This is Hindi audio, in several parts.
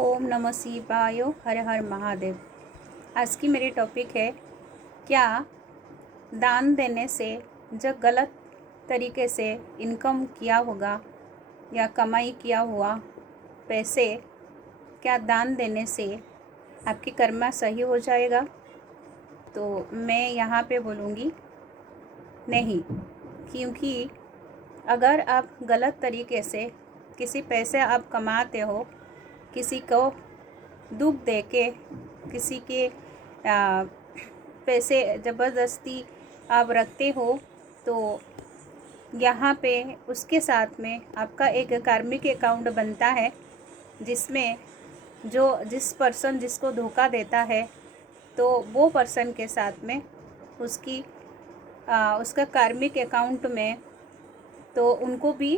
ओम नमः शिवाय। हर हर महादेव। आज की मेरी टॉपिक है, क्या दान देने से जो गलत तरीके से इनकम किया होगा या कमाई किया हुआ पैसे, क्या दान देने से आपकी कर्मा सही हो जाएगा? तो मैं यहाँ पे बोलूँगी नहीं, क्योंकि अगर आप गलत तरीके से किसी पैसे आप कमाते हो, किसी को दुख दे के, किसी के पैसे ज़बरदस्ती आप रखते हो, तो यहाँ पे उसके साथ में आपका एक कार्मिक अकाउंट बनता है, जिसमें जिस पर्सन जिसको धोखा देता है, तो वो पर्सन के साथ में उसका कार्मिक अकाउंट में तो उनको भी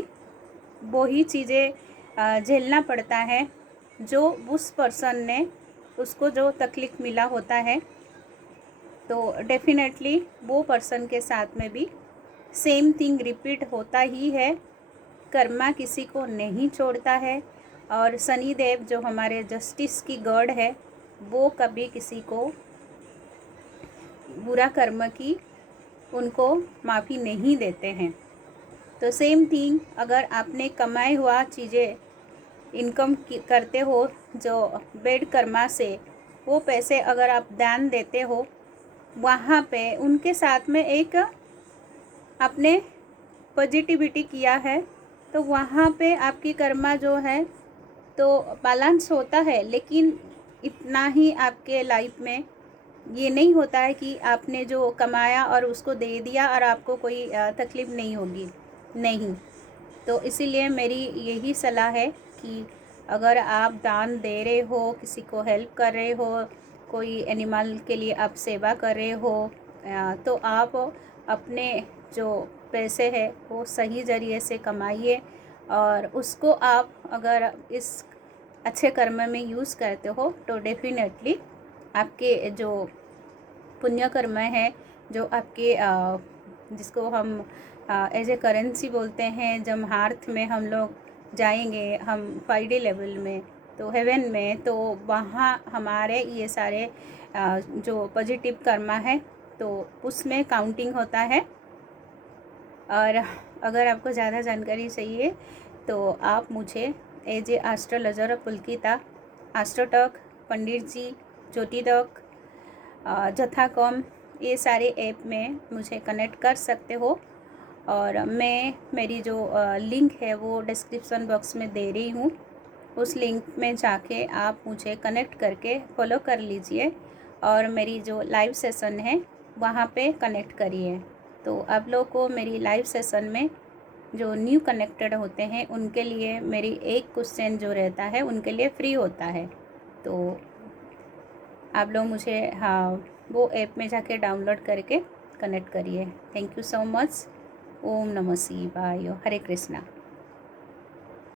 वो ही चीज़ें झेलना पड़ता है जो उस पर्सन ने उसको जो तकलीफ़ मिला होता है। तो डेफिनेटली वो पर्सन के साथ में भी सेम थिंग रिपीट होता ही है। कर्मा किसी को नहीं छोड़ता है, और शनिदेव जो हमारे जस्टिस की गॉड है, वो कभी किसी को बुरा कर्म की उनको माफ़ी नहीं देते हैं। तो सेम थिंग, अगर आपने कमाए हुआ चीज़ें इनकम करते हो जो बेड कर्मा से, वो पैसे अगर आप दान देते हो, वहाँ पे उनके साथ में एक आपने पॉजिटिविटी किया है, तो वहाँ पे आपकी कर्मा जो है तो बैलेंस होता है। लेकिन इतना ही आपके लाइफ में ये नहीं होता है कि आपने जो कमाया और उसको दे दिया और आपको कोई तकलीफ़ नहीं होगी, नहीं। तो इसीलिए मेरी यही सलाह है कि अगर आप दान दे रहे हो, किसी को हेल्प कर रहे हो, कोई एनिमल के लिए आप सेवा कर रहे हो, तो आप अपने जो पैसे है वो सही ज़रिए से कमाइए, और उसको आप अगर इस अच्छे कर्म में यूज़ करते हो तो डेफिनेटली आपके जो पुण्य कर्म है, जो आपके जिसको हम एज ए करेंसी बोलते हैं, जब हार्थ में हम लोग जाएंगे, हम 5D लेवल में, तो हेवन में, तो वहाँ हमारे ये सारे जो पॉजिटिव कर्मा है तो उसमें काउंटिंग होता है। और अगर आपको ज़्यादा जानकारी चाहिए तो आप मुझे as a astrologer Pulkita, AstroTalk, पंडित जी, ज्योतिटॉक, जथाकॉम, ये सारे ऐप में मुझे कनेक्ट कर सकते हो। और मैं मेरी जो लिंक है वो डिस्क्रिप्शन बॉक्स में दे रही हूँ, उस लिंक में जाके आप मुझे कनेक्ट करके फॉलो कर लीजिए, और मेरी जो लाइव सेशन है वहाँ पे कनेक्ट करिए। तो आप लोग को मेरी लाइव सेशन में जो न्यू कनेक्टेड होते हैं उनके लिए मेरी एक क्वेश्चन जो रहता है उनके लिए फ्री होता है। तो आप लोग मुझे वो ऐप में जाके डाउनलोड करके कनेक्ट करिए। Thank you so much. ओम नमः शिवाय। हरे कृष्णा।